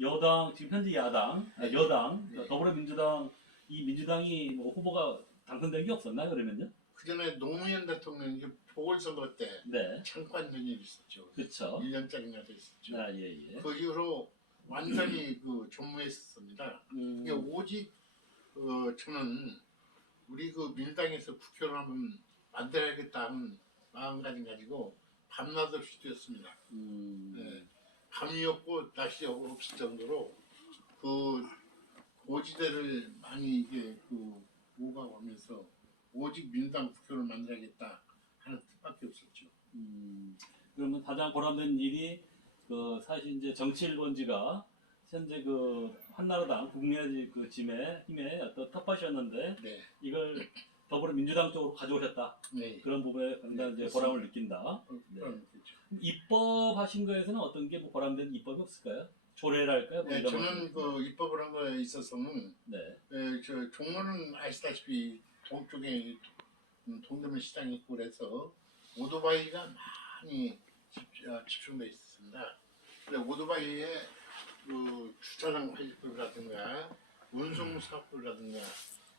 여당 지금 현재 야당, 네. 여당, 네. 더불어민주당 이 민주당이 뭐 후보가 당선된 게 없었나요 그러면요? 그 전에 노무현 대통령이 보궐선거 때 네, 잠깐 된 일이 있었죠. 그렇죠. 1년짜리가 있었죠. 아, 예, 예. 그 이후로 완전히 그 전무했었습니다. 그러니까 오직 저는 우리 그 민주당에서 국회의원 한번 만들어야겠다는 마음가짐 가지고 밤낮 없이 뛰었습니다. 네. 밤이었고 낮이 없을 정도로 그 고지대를 많이 이게 그 오가면서 오직 민주당 국회의원을 만들어야겠다 하는 뜻밖에 없었죠. 그러면 가장 보람된 일이 그 사실 이제 정치 일본지가 현재 그 한나라당 국민의 그 힘의 어떤 텃밭이었는데 네, 이걸 더불어민주당 쪽으로 가져오셨다. 네. 그런 부분에 상당히 이제 그렇습니다. 보람을 느낀다. 네. 그렇죠. 입법하신 거에서는 어떤 게 뭐 보람된 입법이 없을까요? 조례랄까요? 뭐 네, 이런 저는 그 입법을 한 거에 있어서는 네. 저 종로는 아시다시피 동쪽에 동대문 시장이 있고 그래서 오토바이가 많이 집중돼 있습니다. 근데 오토바이에 그 주차장 관리법이라든가 운송 사업법이라든가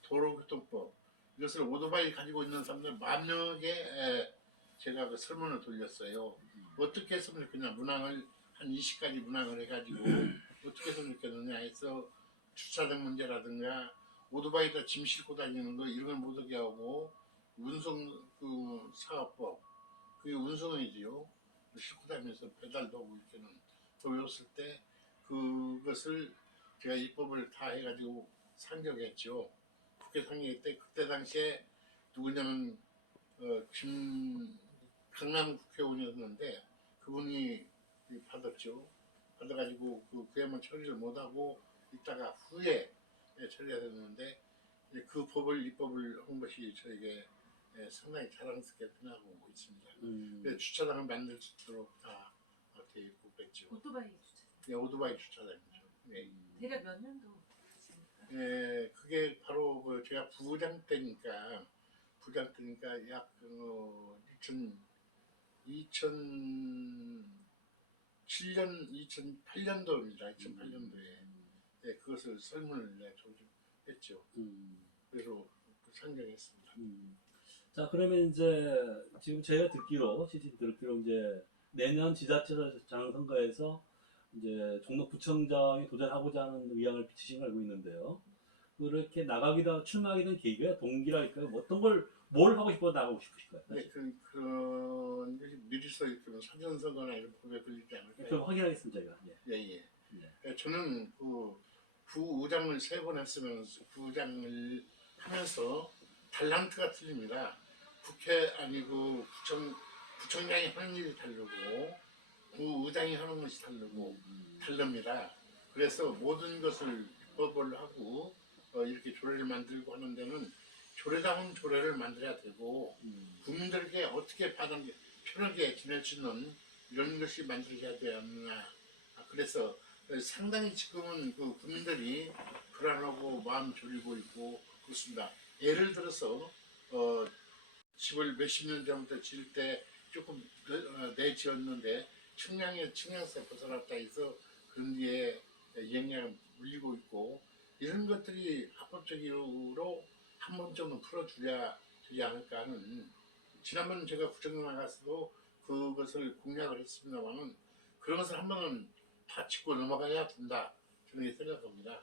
도로교통법 이것을 오토바이 가지고 있는 사람들 10,000명에게 제가 그 설문을 돌렸어요. 어떻게 했으면 좋겠냐, 문항을 한 20가지 문항을 해가지고 어떻게 했으면 좋겠느냐 해서 주차장 문제라든가 오토바이에다 짐 싣고 다니는 거 이런 걸 못하게 하고 운송 그 사업법 그게 운송이지요. 싣고 다니면서 배달도 하고 이렇게는 그 외웠을 때 그것을 제가 입법을 다 해가지고 상정했죠. 국회 상정할 때 그때 당시에 누구냐면 강남 국회의원이었는데 그분이 받았죠. 받아가지고 그야만 처리를 못하고 있다가 후에 처리가 됐는데 그 입법을 한 것이 저에게 상당히 자랑스럽게 생각하고 있습니다. 주차장을 만들 수 있도록 다 되어 있고 그랬죠. 오토바이 주차장. 네, 오토바이 주차장이죠. 네. 대략 몇 년도 되십니까? 네, 그게 바로 제가 부장 때니까 약 2007년, 2008년도입니다. 2008년도에 그것을 설문을 조직했죠. 그래서 상정했습니다. 자, 그러면 이제 지금 저희가 듣기로 이제 내년 지자체장 선거에서 이제 종로구청장에 도전하고자 하는 의향을 비치신 걸 알고 있는데요. 그렇게 출마하게 된 계기가 동기랄까요? 뭐 어떤 뭘 하고 싶어 나가고 싶으실까요? 네, 그런 미리서 이렇게 사전선거나 이런 법에 걸리지 않을까요? 좀 확인하겠습니다, 저희가. 예. 예. 저는 부의장을 3번 했으면 부의장을 하면서 달란트가 틀립니다. 국회 아니고 구청장이 하는 일이 다르고 부의장이 하는 것이 다릅니다. 그래서 모든 것을 입법을 하고 이렇게 조례를 만들고 하는 데는 조례다운 조례를 만들어야 되고 국민들에게 어떻게 편하게 지낼 수 있는 이런 것이 만들어야 되었나. 그래서 상당히 지금은 국민들이 불안하고 마음 졸이고 있고 그렇습니다. 예를 들어서 집을 몇십 년 전부터 지을 때 조금 내지었는데 측량에서 벗어났다 해서 그런 뒤에 영향을 물리고 있고 이런 것들이 합법적으로 한 번쯤은 풀어주려 되지 않을까 하는 지난번 제가 구청 나가서도 그것을 공약을 했습니다만은 그런 것을 한 번은 다 짚고 넘어가야 된다 저는 생각합니다.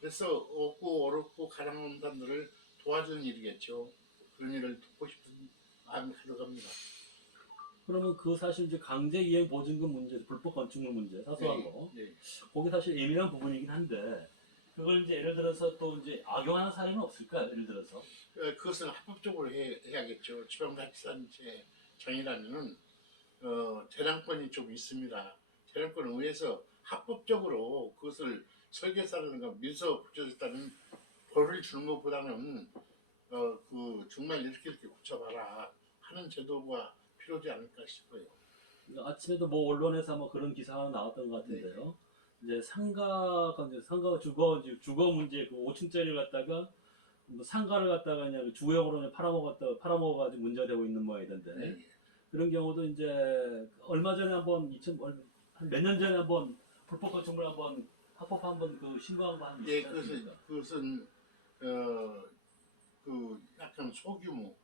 그래서 없고 어렵고 가난한 사람들을 도와주는 일이겠죠. 그런 일을 돕고 싶은 마음이 가져갑니다. 그러면 사실 이제 강제이행 보증금 문제, 불법 건축물 문제, 사소한 거. 네. 거기 사실 예민한 부분이긴 한데, 그걸 이제 예를 들어서 또 이제 악용하는 사례는 없을까요? 예를 들어서. 그것은 합법적으로 해야겠죠. 지방자치단체장이라면은 재량권이 좀 있습니다. 재량권을 위해서 합법적으로 그것을 설계사라든가 민서 붙여줬다는 벌을 주는 것보다는 정말 이렇게 고쳐봐라 하는 제도가 필요하지 않을까 싶어요. 아침에도 뭐 언론에서 뭐 그런 기사가 나왔던 것 같은데요. 이제 상가 주거 문제 5층짜리를 갖다가 뭐 상가를 갖다가 그냥 주거용으로 팔아먹어가지고 문제가 되고 있는 모양이던데. 그런 경우도 이제 얼마 전에 몇 년 전에 한번 불법 건축물 한번 합법 한번 그 신고한 거 한 예, 있지 않습니까? 그것은 그 약간 소규모.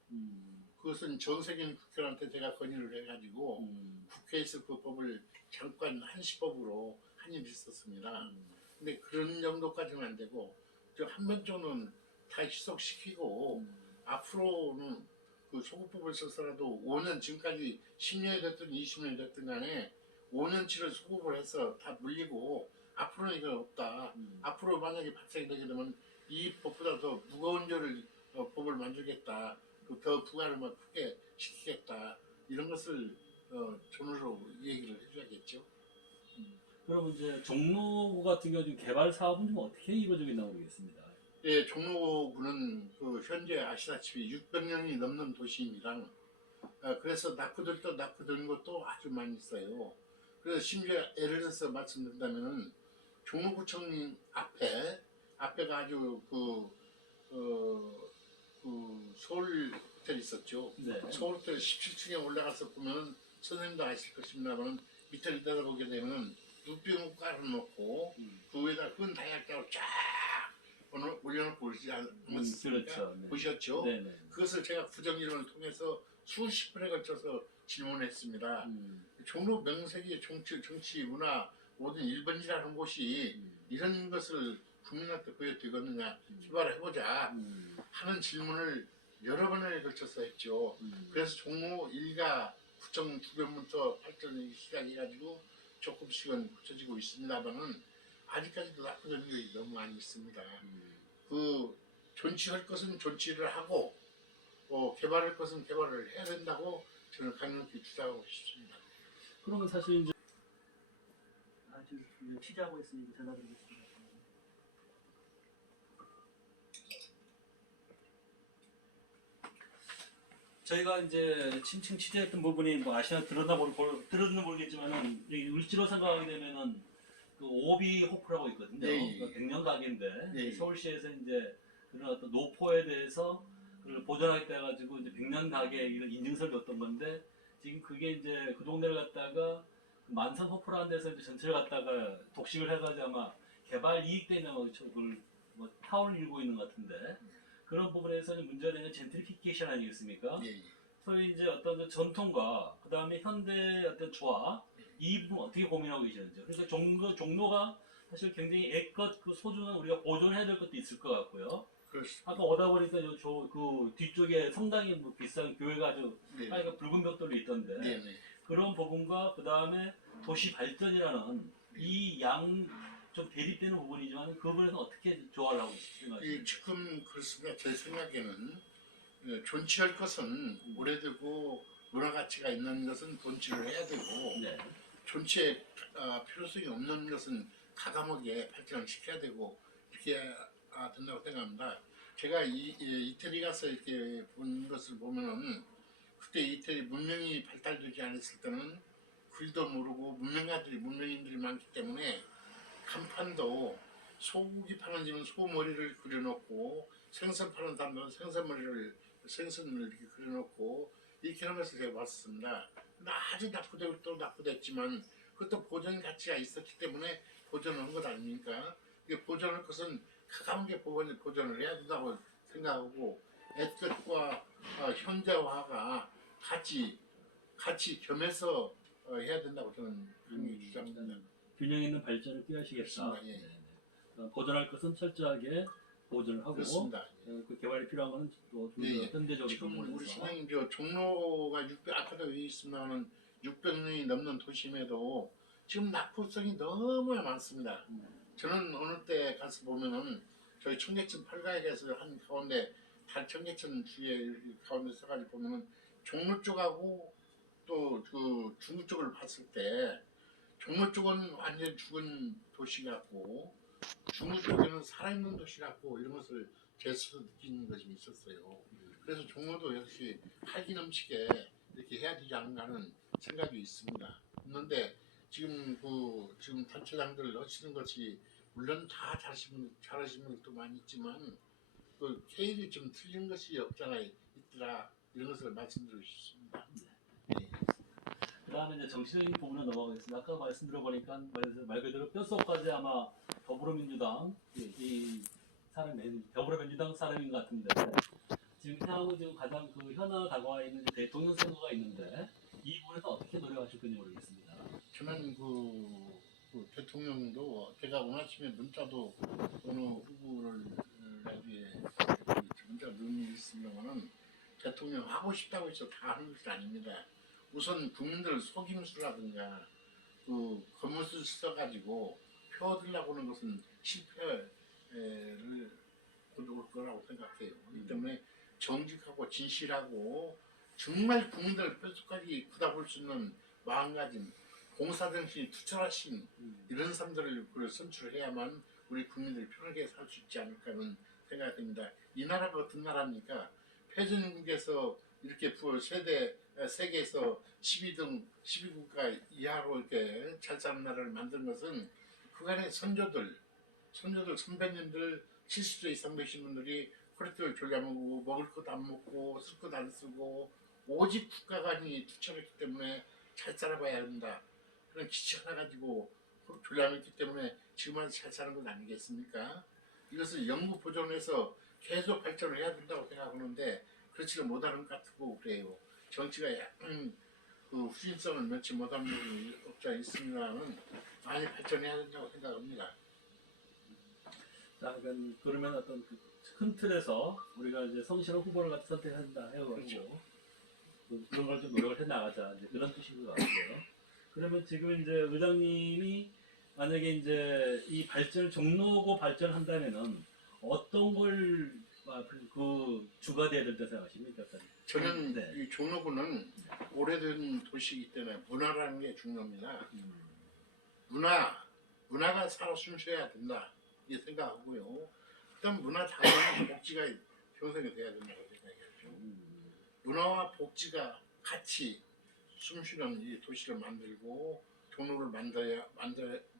그것은 정세균 국회의원한테 제가 건의를 해가지고 국회에서 그 법을 잠깐 한시법으로 한입 했었습니다. 근데 그런 정도까지는 안 되고 저 한변조는 다 희석시키고 앞으로는 그 소급법을 써서라도 5년 지금까지 10년이 됐든 20년이 됐든 간에 5년치를 소급을 해서 다 물리고 앞으로는 이거 없다. 앞으로 만약에 발생이 되게 되면 이 법보다 더 무거운 죄를 법을 만들겠다. 더 부과를 막 크게 시키겠다. 이런 것을 전으로 얘기를 해줘야겠죠. 그러면 이제 종로구 같은 경우 지금 개발 사업은 좀 어떻게 이루어지고 있나 모르겠습니다. 예, 종로구는 그 현재 아시다시피 600년이 넘는 도시입니다. 그래서 낙후들도 낙후된 것도 아주 많이 있어요. 그래서 심지어 예를 들어서 말씀드린다면은 종로구청 앞에가 아주 그 서울 호텔 있었죠. 네. 서울 호텔 17층에 올라가서 보면 선생님도 아실 것입니다만 밑을 내려보게 되면 누병 깔아놓고 그 위에다 큰 다이약자로 쫙 올려놓고 그러지 않았습니까? 그렇죠. 네. 보셨죠? 네네. 그것을 제가 부정이론을 통해서 수십 번에 걸쳐서 질문했습니다. 종로 명색이 정치, 문화 모든 1번지라는 곳이 이런 것을 국민한테 보여드리겠느냐 개발해보자 하는 질문을 여러 번에 걸쳐서 했죠. 그래서 종로 1가 구청 주변부터 발전이 시작해가지고 조금씩은 고쳐지고 있습니다만은 아직까지도 낙후되는 게 너무 많이 있습니다. 그 존치할 것은 존치를 하고 개발할 것은 개발을 해야 된다고 저는 강력히 주장하고 싶습니다. 그러면 사실 이제 아주 취재하고 있으니까 전화드리겠습니다. 저희가 이제 친층 취재했던 부분이 뭐 아시나 들었나 모르겠지만은 여기 을지로 생각하게 되면은 그 오비 호프라고 있거든요. 네. 그러니까 100년 가게인데 네. 서울시에서 이제 그런 어떤 노포에 대해서 그걸 보존하겠다 해가지고 이제 100년 가게 이런 인증서를 줬던 건데 지금 그게 이제 그 동네를 갖다가 만성 호프라는 데서 이제 전체를 갖다가 독식을 해가지고 아마 개발 이익 때문에 그걸 뭐 타오를 일고 있는 것 같은데 그런 부분에서는 문제가 되는 젠트리피케이션 아니겠습니까? 예, 예. 소위 이제 어떤 그 전통과 그 다음에 현대 어떤 조화 이 부분 어떻게 고민하고 계시는지. 그래서 종로가 사실 굉장히 애껏 그 소중한 우리가 보존해야 될 것도 있을 것 같고요. 그렇습니다. 아까 오다 보니까 그 뒤쪽에 상당히 뭐 비싼 교회가 아주 네, 하여간 붉은 벽돌로 있던데 네, 네. 그런 부분과 그 다음에 도시 발전이라는 이 양 좀 대립되는 부분이지만 그 부분에서 어떻게 조화를 하고 생각하십니까? 지금 그렇습니다. 제 생각에는 존치할 것은 오래되고 문화 가치가 있는 것은 존치를 해야 되고 네. 존치에 필요성이 없는 것은 가감하게 발전을 시켜야 되고 이렇게 된다고 생각합니다. 제가 이태리 가서 이렇게 본 것을 보면은 그때 이태리 문명이 발달되지 않았을 때는 글도 모르고 문명인들이 많기 때문에 간판도 소고기 파는 집은 소머리를 그려놓고 생선 파는 사람은 생선을 이렇게 그려놓고 이렇게 하는 것을 제가 봤습니다. 근데 아주 낙후되고 또 낙후됐지만 그것도 보존 가치가 있었기 때문에 보존한 것 아닙니까? 이게 보존할 것은 가감하게 보존을 해야 된다고 생각하고 옛것과 현대화가 같이 겸해서 해야 된다고 저는 강력히 주장합니다. 균형 있는 발전을 꾀하시겠다. 그렇습니다. 예. 보존할 것은 철저하게 보존을 하고 그렇습니다. 그 개발이 필요한 것은 또 예, 예. 현대적으로 지금 우리 접근해서 선생님 저 종로가 아까도 얘기했습니다만 600년이 넘는 도심에도 지금 낙후성이 너무 많습니다. 저는 어느 때 가서 보면은 저희 청계천 8가에서 한 가운데 청계천 주위에 가운데 서가지고 보면은 종로 쪽하고 또 그 중구 쪽을 봤을 때 종로 쪽은 완전 죽은 도시 같고 중구 쪽에는 살아있는 도시 같고 이런 것을 제 스스로 느끼는 것이 있었어요. 그래서 종로도 역시 활기 넘치게 이렇게 해야 되지 않는가 하는 생각이 있습니다. 있는데 지금 지금 단체장들 하시는 것이 물론 다 잘하시는 분도 많이 있지만 그 케일이 좀 틀린 것이 없잖아 있더라 이런 것을 말씀드리고 싶습니다. 네. 다음에 이제 정치적인 부분으로 넘어가겠습니다. 아까 말씀 들어보니까 말 그대로 뼛속까지 아마 더불어민주당 이 사람이 더불어민주당 사람인 것 같은데 지금 향후 지금 가장 그 현안 다가와 있는 이제 대통령 선거가 있는데 이 부분에서 어떻게 노력하실 건지 모르겠습니다. 저는 그 대통령도 제가 오늘 아침에 문자도 어느 후보를 나중에 문자 논의 있으면은 대통령 하고 싶다고 해서 다 하는 것이 아닙니다. 우선 국민들 속임수라든가 그 겉모습 써가지고 표 얻으려고 하는 것은 실패를 올 거라고 생각해요. 이 때문에 정직하고 진실하고 정말 국민들 뼛속까지 쳐다볼 수 있는 마음가짐, 봉사정신이 투철하신 이런 사람들을 선출해야만 우리 국민들이 편하게 살 수 있지 않을까 하는 생각이 듭니다. 이 나라가 어떤 나라입니까? 패전국에서 이렇게 세계에서 12등, 12국가 이하로 이렇게 잘 사는 나라를 만든 것은 그간의 선조들, 선배님들 70세 이상 되신 분들이 허리띠를 졸라매고 먹을 것 안 먹고 쓸 것 안 쓰고 오직 국가관이 투철했기 때문에 잘 살아봐야 한다. 그런 기치 하나 가지고 졸라맸기 때문에 지금 와서 잘 사는 것 아니겠습니까? 이것을 영구 보존해서 계속 발전을 해야 된다고 생각하는데 그렇지는 못하는 것 같고 그래요. 정치가 약간 그 후진성을 면치 못하는 부분이 없지 않 있습니다만 많이 발전해야 된다고 생각합니다. 자, 그러면 어떤 큰 틀에서 우리가 이제 성실한 후보를 같이 선택한다 해가지고 그렇죠. 그런 걸 좀 노력을 해 나가자 이제 그런 뜻인 것 같고요. 그러면 지금 이제 의장님이 만약에 이제 이 발전을 종로구 발전한다면은 어떤 걸 그 주가 돼야 된다 생각하십니까? 저는 네. 이 종로구는 오래된 도시이기 때문에 문화라는 게 중요합니다. 문화가 살아 숨쉬어야 된다 이 생각하고요. 그다음 문화 다음에 복지가 형성이 돼야 된다고 생각해요. 문화와 복지가 같이 숨쉬는 이 도시를 만들고 종로를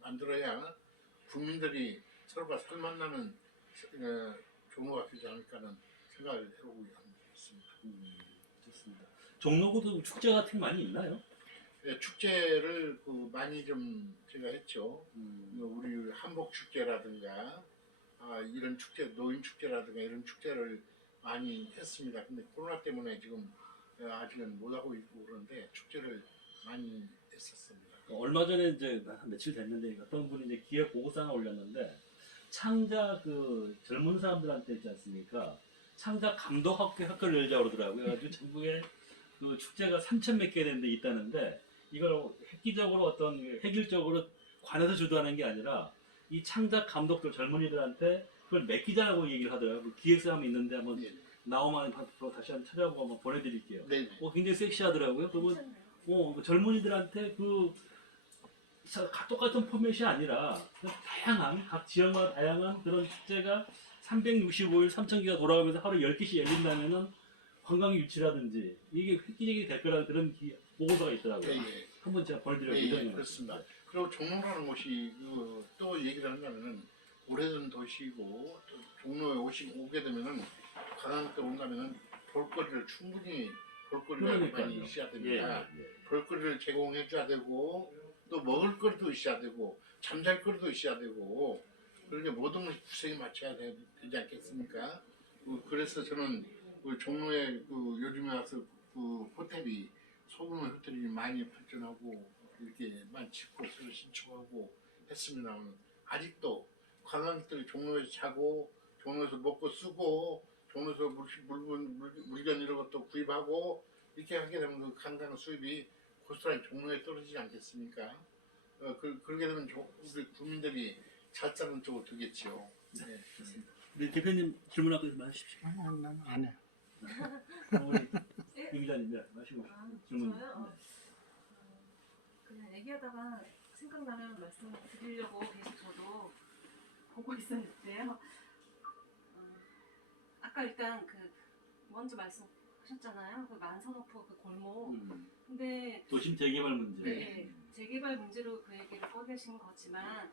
만들어야 국민들이 서로가 살만나는 종로가 되지 않을까 하는 생각을 해보고 있습니다. 좋습니다. 종로구도 축제 같은 게 많이 있나요? 예, 축제를 많이 좀 제가 했죠. 우리 한복 축제라든가 이런 축제, 노인 축제라든가 이런 축제를 많이 했습니다. 근데 코로나 때문에 지금 아직은 못 하고 있고 그런데 축제를 많이 했었습니다. 얼마 전에 이제 한 며칠 됐는데 어떤 분이 이제 기획 보고서 하나 올렸는데 창작 그 젊은 사람들한테 있지 않습니까? 창작 감독 학교를 열자고 그러더라고요. 그래가지고 전국에 그 축제가 3,000 몇 개 되는 데 있다는데 이걸 획기적으로 어떤 획일적으로 관에서 주도하는 게 아니라 이 창작 감독들 젊은이들한테 그걸 맡기자라고 얘기를 하더라고요. 기획사 하면 있는데 한번 네. 나오면 다시 한번 찾아보고 한번 보내드릴게요. 네. 굉장히 섹시하더라고요. 그러면 그 젊은이들한테 똑같은 포맷이 아니라 다양한 각 지역마다 다양한 그런 축제가 365일 3,000개가 돌아가면서 하루 10개씩 열린다면은 관광 유치라든지 이게 획기적이 될 거라는 그런 보고서가 있더라고요. 예. 한번 제가 보여드려요. 예, 그렇습니다. 그리고 종로라는 곳이 또 얘기를 한다면은 오래된 도시고 또 종로에 오게 되면은 관광 때 온다면은 볼거리가 그러니까요. 많이 있어야 됩니다. 예. 볼거리를 제공해 줘야 되고 또 먹을 거리도 있어야 되고 잠잘 거리도 있어야 되고 그러니까 모든 것이 구색에 맞춰야 되지 않겠습니까? 그래서 저는 종로에 요즘에 와서 호텔이 소규모 호텔이 많이 발전하고 이렇게 많이 짓고 새로 신축하고 했습니다. 아직도 관광객들이 종로에서 자고 종로에서 먹고 쓰고 종로에서 물건 이런 것도 구입하고 이렇게 하게 되면 그 관광 수입이 고스란히 종로에 떨어지지 않겠습니까? 그렇게 되면 우리 국민들이 잘 사는 쪽으로 되겠지요. 네. 우리 대표님 질문 아까 좀 하십시오. 나는 안 해. 우리 임 기자님 하시고 질문. 저요? 그냥 얘기하다가 생각나면 말씀드리려고 계속 저도 보고 있었는데요. 아까 일단 먼저 말씀하셨잖아요. 그 만선호포 그 골목. 근데 도심 재개발 문제. 네, 재개발 문제로 그 얘기를 꺼내신 거지만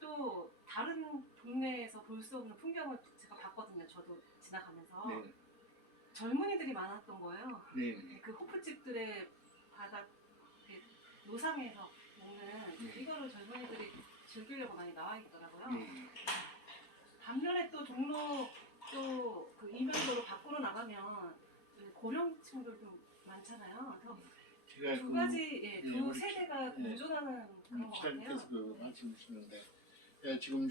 또 다른 동네에서 볼 수 없는 풍경을 제가 봤거든요. 저도 지나가면서 네. 젊은이들이 많았던 거예요. 네. 그 호프집들의 바닥 이렇게 노상에서 먹는 이거를 젊은이들이 즐기려고 많이 나와 있더라고요. 반면에 또 종로 또 그 이면도로 밖으로 나가면 고령층들도 많잖아요. 그래서 제가 두 가지 두 우리 세대가 공존하는 그런 것 시장님께서 같아요. 그 말씀 주시는데 지금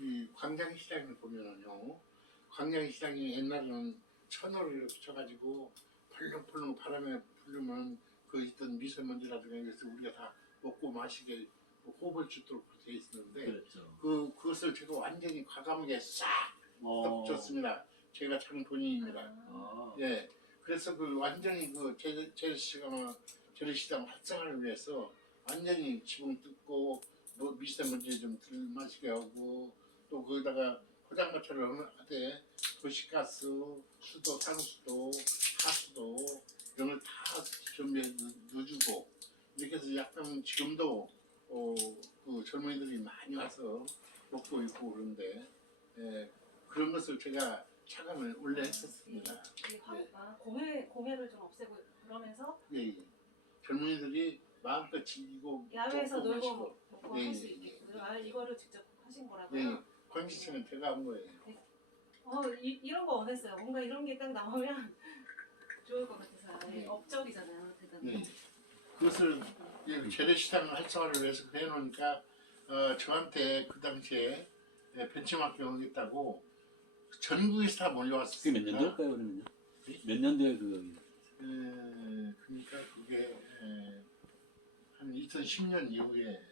이 광장시장을 보면은요, 광장시장이 옛날에는 천으로 이렇게 쳐가지고 펄렁펄렁 바람에 불면 그 있던 미세먼지라든가 이것을 우리가 다 먹고 마시게 호흡을 주도록 돼 있었는데 그렇죠. 그것을 제가 완전히 과감하게 싹 덮쳤습니다. 제가 장 본인입니다. 아, 예, 그래서 그 완전히 그 재래시장 활성화를 위해서 완전히 지붕 뜯고 미세먼지 좀 덜 마시게 하고 또 거기다가 포장마차를 하되 도시가스, 수도, 상수도, 하수도 이런 걸 다 준비해 넣어주고 이렇게 해서 약간 지금도 그 젊은이들이 많이 와서 먹고 있고 그런데 그런 것을 제가 차감을 원래 했었습니다. 공해를 좀 없애고 그러면서 예, 예. 젊은이들이 마음껏 즐기고 야외에서 먹고 놀고 마시고. 먹고 예, 할 수 예, 있게 예. 이거를 직접 하신 거라고요? 예, 광시청은 제가 한 거예요. 이런 거 원했어요. 뭔가 이런 게 딱 나오면 좋을 것 같아서요. 네. 업적이잖아요. 대단히. 예. 그것을 재래시장 활성화를 위해서 해놓으니까 저한테 그 당시에 벤치마킹 하겠다고 전국에서 다 그게 몰려왔습니다. 몇 년도일까요, 그러면요? 몇 년도에 그 그러니까 그게 한 2010년 이후에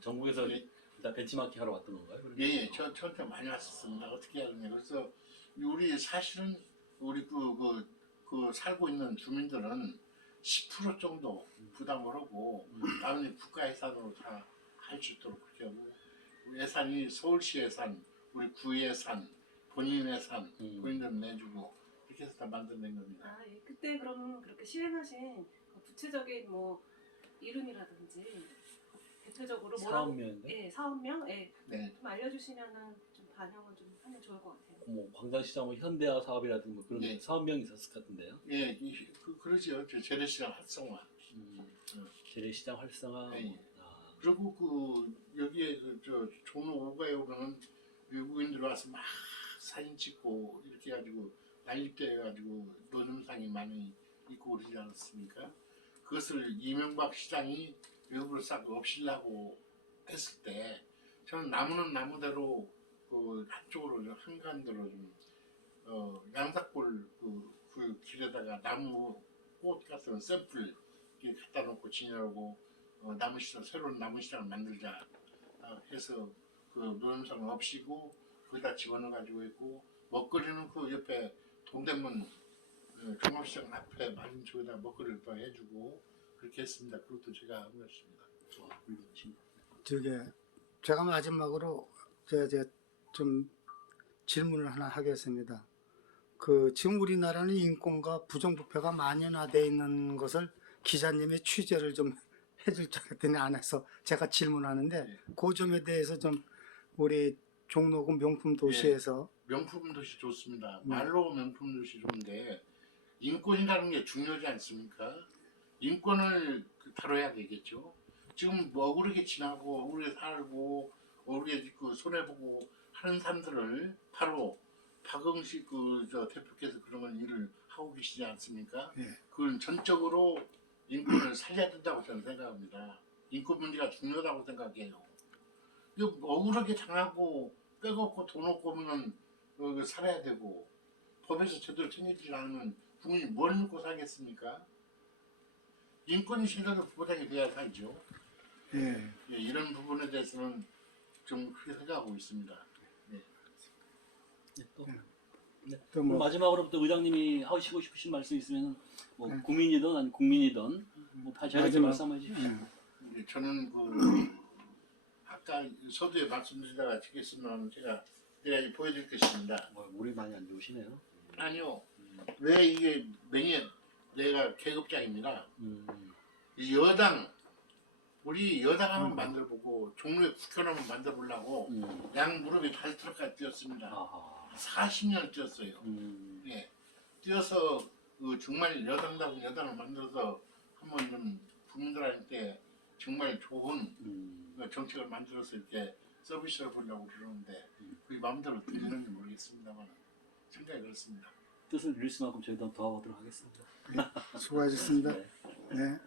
전국에서 예. 일단 벤치마킹 하러 왔던 건가요? 그러면? 예, 저한테 많이 왔었습니다. 어떻게 하느냐. 그래서 우리 사실은 우리 그 살고 있는 주민들은 10% 정도 부담을 하고 나머지 국가 예산으로 다 할 수 있도록 그렇게 하고 예산이 서울시 예산, 우리 구 예산, 본인 예산, 본인들 내주고 이렇게 해서 다 만들어낸 겁니다. 그때 그럼 그렇게 시행하신 그 구체적인 뭐 이름이라든지 대표적으로 뭐라고? 사업면인데? 사업명? 네. 좀 알려주시면은 좀 반영을 좀 하면 좋을 것 같아요. 뭐 광장시장 뭐 현대화 사업이라든가 뭐 그런 네. 사업명이 있었을 것 같은데요. 예, 그러죠. 재래시장 활성화. 재래시장 활성화. 네. 뭐, 그리고 여기에 종로 5가에 오면 외국인들 와서 막 사진 찍고 이렇게 해가지고 난립대 해가지고 노점상이 많이 있고 그러지 않았습니까? 그것을 이명박 시장이 외국을 싹 없애려고 했을 때 저는 나무는 나무대로 그 한쪽으로 한가운데로 좀 양사골 그 길에다가 나무 꽃 같은 샘플 이렇게 갖다 놓고 지내라고 나무 시장 새로운 나무 시장을 만들자 해서 그 노점상을 없이고 거기다 집어넣어 가지고 있고 먹거리는 그 옆에 동대문 종합시장 앞에 맞은 쪽에다 먹거리를 또 해주고 그렇게 했습니다. 그것도 제가 한 것입니다. 제가 마지막으로 좀 질문을 하나 하겠습니다. 지금 우리나라는 인권과 부정부패가 만연화되어 있는 것을 기자님이 취재를 좀 해줄 줄 알았더니 안 해서 제가 질문하는데 그 점에 대해서 좀 우리 종로구 명품 도시에서 명품 도시 좋습니다. 말로 명품 도시 좋은데 인권이라는 게 중요하지 않습니까? 인권을 다뤄야 되겠죠. 지금 뭐 억울하게 지나고 억울하게 살고 억울하게 손해보고 하는 사람들을 바로 박응식 대표께서 그런 일을 하고 계시지 않습니까? 예. 그건 전적으로 인권을 살려야 된다고 저는 생각합니다. 인권 문제가 중요하다고 생각해요. 억울하게 당하고 빼먹고 돈 없고 하면 살아야 되고 법에서 제대로 챙기지 않으면 국민이 뭘 먹고 살겠습니까? 인권이 제대로 보장이 돼야 살죠. 예. 이런 부분에 대해서는 좀 그렇게 생각하고 있습니다. 또 또 그럼 마지막으로 또 의장님이 하시고 싶으신 말씀 있으면 뭐 네. 국민이든 아니 국민이든 뭐 자유롭게 마지막. 말씀해 주십시오. 저는 아까 서두에 말씀드리다가 지켰으면 제가 보여드릴 것입니다. 물이 많이 안 좋으시네요. 아니요. 왜 이게 매년 내가 계급장입니다. 이 우리 여당 한번 만들어보고 종로에 국회의원 한번 만들어보려고 양 무릎에 발톱까지 뛰었습니다. 아하. 40년 뛰었어요. 예. 뛰어서 정말 여당다운 여당을 만들어서 한번 좀 국민들한테 정말 좋은 정책을 만들어서 이렇게 서비스를 보려고 그러는데 그게 마음대로 되는지 모르겠습니다만 생각이 그렇습니다. 뜻을 이룰 수만큼 저희도 도와보도록 하겠습니다. 수고하셨습니다. 네. 네.